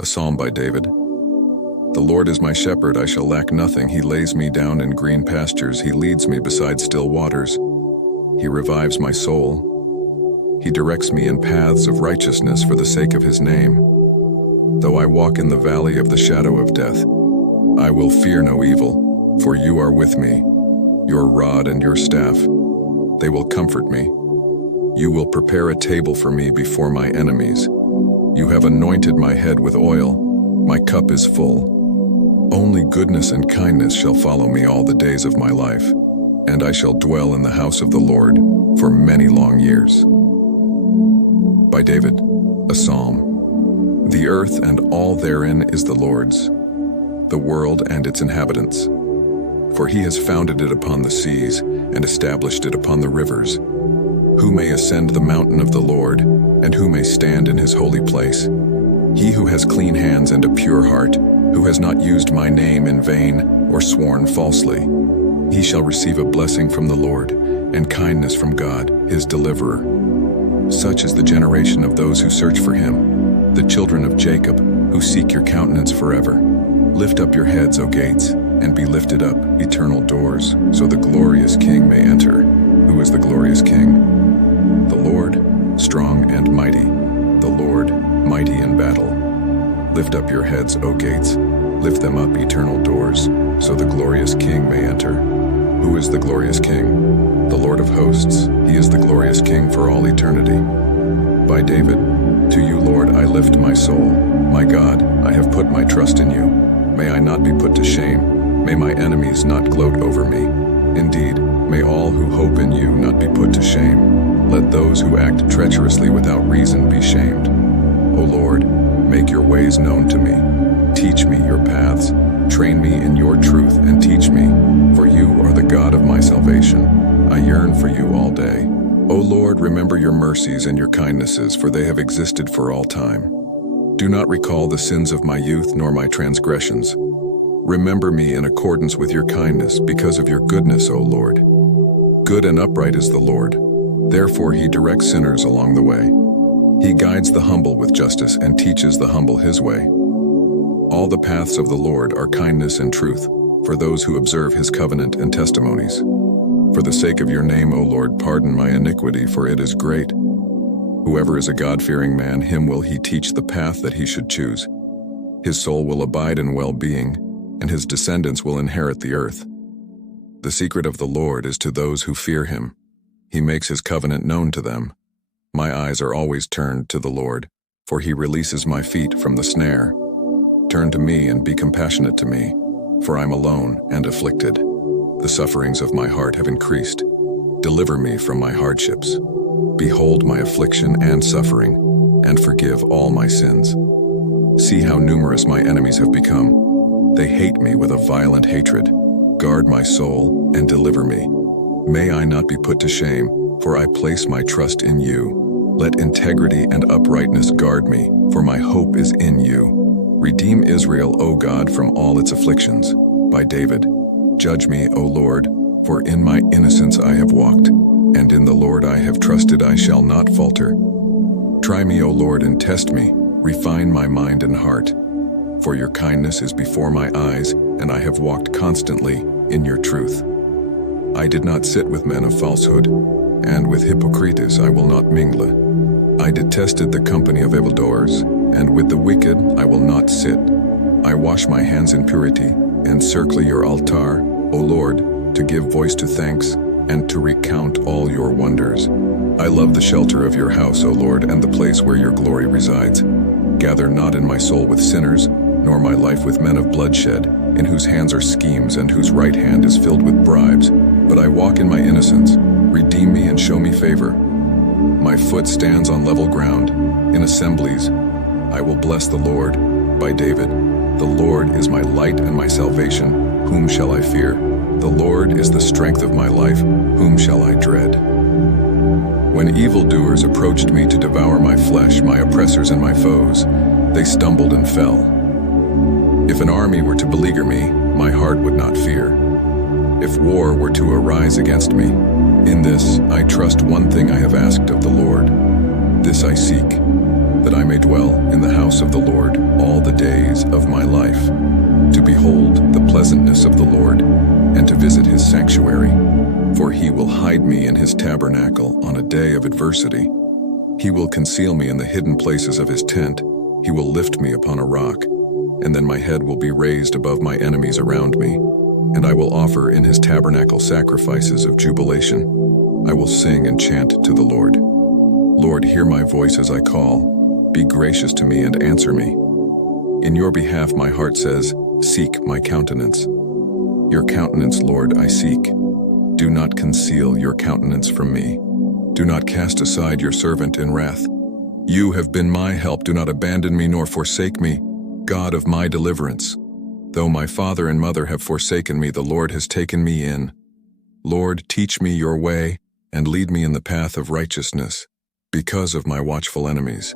A psalm by David. The Lord is my shepherd, I shall lack nothing. He lays me down in green pastures. He leads me beside still waters. He revives my soul. He directs me in paths of righteousness for the sake of his name. Though I walk in the valley of the shadow of death, I will fear no evil, for you are with me. Your rod and your staff, they will comfort me. You will prepare a table for me before my enemies. You have anointed my head with oil. My cup is full. Only goodness and kindness shall follow me all the days of my life, and I shall dwell in the house of the Lord for many long years. By David, a psalm. The earth and all therein is the Lord's, the world and its inhabitants. For he has founded it upon the seas and established it upon the rivers. Who may ascend the mountain of the Lord, and who may stand in his holy place? He who has clean hands and a pure heart, who has not used my name in vain or sworn falsely. He shall receive a blessing from the Lord, and kindness from God, his deliverer. Such is the generation of those who search for him, the children of Jacob, who seek your countenance forever. Lift up your heads, O gates, and be lifted up, eternal doors, so the glorious King may enter. Who is the glorious King? The Lord, strong and mighty, the Lord, mighty in battle. Lift up your heads, O gates, lift them up, eternal doors, so the glorious King may enter. Who is the glorious King? The Lord of hosts, he is the glorious King for all eternity. By David, to you, Lord, I lift my soul. My God, I have put my trust in you. May I not be put to shame. May my enemies not gloat over me. Indeed, may all who hope in you not be put to shame. Let those who act treacherously without reason be shamed. O Lord, make your ways known to me. Teach me your paths. Train me in your truth and teach me, for you are the God of my salvation. I yearn for you all day. O Lord, remember your mercies and your kindnesses, for they have existed for all time. Do not recall the sins of my youth nor my transgressions. Remember me in accordance with your kindness, because of your goodness, O Lord. Good and upright is the Lord. Therefore he directs sinners along the way. He guides the humble with justice and teaches the humble his way. All the paths of the Lord are kindness and truth, for those who observe his covenant and testimonies. For the sake of your name, O Lord, pardon my iniquity, for it is great. Whoever is a God-fearing man, him will he teach the path that he should choose. His soul will abide in well-being, and his descendants will inherit the earth. The secret of the Lord is to those who fear him. He makes his covenant known to them. My eyes are always turned to the Lord, for he releases my feet from the snare. Turn to me and be compassionate to me, for I am alone and afflicted. The sufferings of my heart have increased. Deliver me from my hardships. Behold my affliction and suffering, and forgive all my sins. See how numerous my enemies have become. They hate me with a violent hatred. Guard my soul and deliver me. May I not be put to shame, for I place my trust in you. Let integrity and uprightness guard me, for my hope is in you. Redeem Israel, O God, from all its afflictions. By David, judge me, O Lord, for in my innocence I have walked, and in the Lord I have trusted. I shall not falter. Try me, O Lord, and test me. Refine my mind and heart. For your kindness is before my eyes, and I have walked constantly in your truth. I did not sit with men of falsehood, and with hypocrites I will not mingle. I detested the company of evildoers, and with the wicked I will not sit. I wash my hands in purity, and circle your altar, O Lord, to give voice to thanks, and to recount all your wonders. I love the shelter of your house, O Lord, and the place where your glory resides. Gather not in my soul with sinners, nor my life with men of bloodshed, in whose hands are schemes and whose right hand is filled with bribes. But I walk in my innocence. Redeem me and show me favor. My foot stands on level ground. In assemblies, I will bless the Lord. By David, the Lord is my light and my salvation. Whom shall I fear? The Lord is the strength of my life. Whom shall I dread? When evildoers approached me to devour my flesh, my oppressors and my foes, they stumbled and fell. If an army were to beleaguer me, my heart would not fear. If war were to arise against me, in this I trust. One thing I have asked of the Lord, this I seek, that I may dwell in the house of the Lord all the of my life, to behold the pleasantness of the Lord, and to visit his sanctuary. For he will hide me in his tabernacle on a day of adversity. He will conceal me in the hidden places of his tent. He will lift me upon a rock, and then my head will be raised above my enemies around me, and I will offer in his tabernacle sacrifices of jubilation. I will sing and chant to the Lord. Lord, hear my voice as I call. Be gracious to me and answer me. In your behalf my heart says, seek my countenance. Your countenance, Lord, I seek. Do not conceal your countenance from me. Do not cast aside your servant in wrath. You have been my help. Do not abandon me nor forsake me, God of my deliverance. Though my father and mother have forsaken me, the Lord has taken me in. Lord, teach me your way and lead me in the path of righteousness, because of my watchful enemies.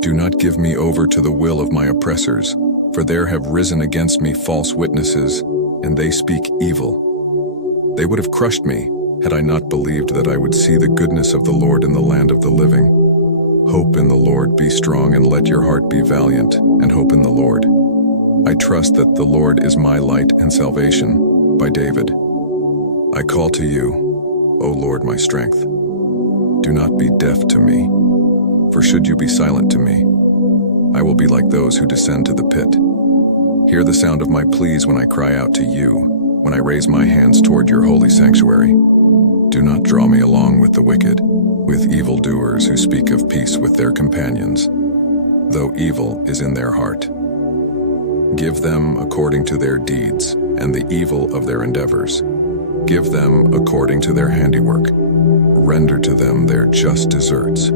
Do not give me over to the will of my oppressors, for there have risen against me false witnesses, and they speak evil. They would have crushed me had I not believed that I would see the goodness of the Lord in the land of the living. Hope in the Lord, be strong, and let your heart be valiant, and hope in the Lord. I trust that the Lord is my light and salvation. By David. I call to you, O Lord, my strength. Do not be deaf to me, for should you be silent to me, I will be like those who descend to the pit. Hear the sound of my pleas when I cry out to you, when I raise my hands toward your holy sanctuary. Do not draw me along with the wicked, with evildoers who speak of peace with their companions, though evil is in their heart. Give them according to their deeds and the evil of their endeavors. Give them according to their handiwork. Render to them their just deserts.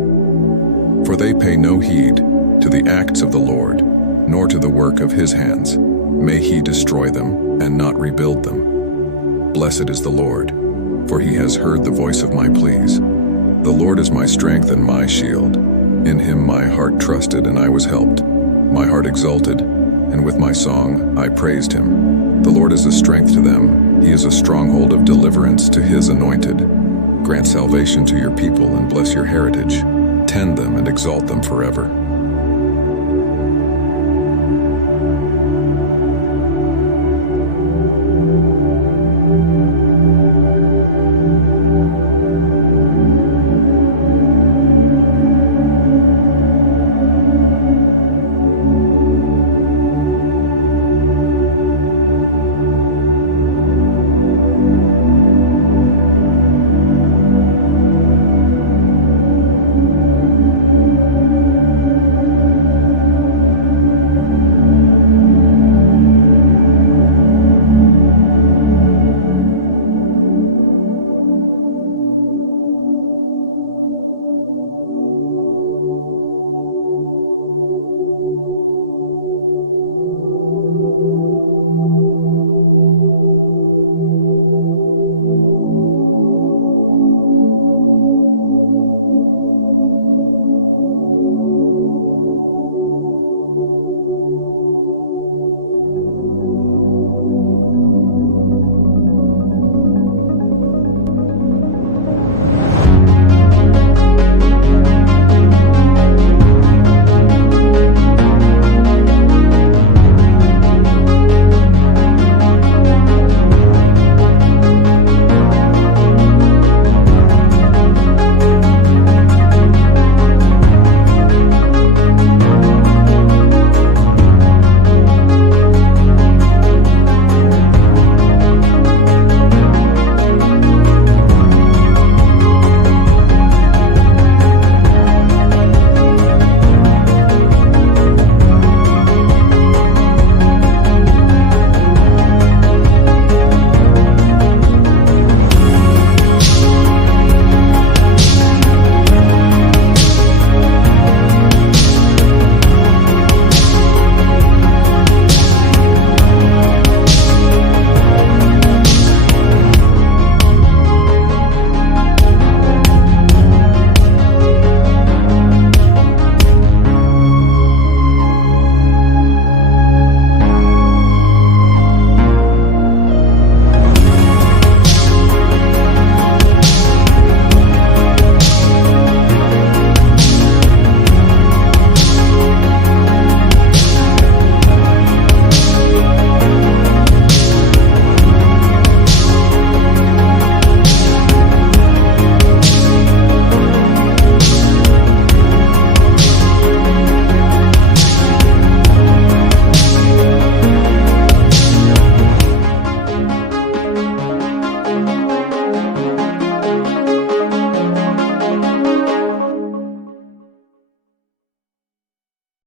For they pay no heed to the acts of the Lord, nor to the work of his hands. May he destroy them and not rebuild them. Blessed is the Lord, for he has heard the voice of my pleas. The Lord is my strength and my shield. In him my heart trusted, and I was helped. My heart exulted, and with my song I praised him. The Lord is a strength to them. He is a stronghold of deliverance to his anointed. Grant salvation to your people and bless your heritage. Tend them and exalt them forever.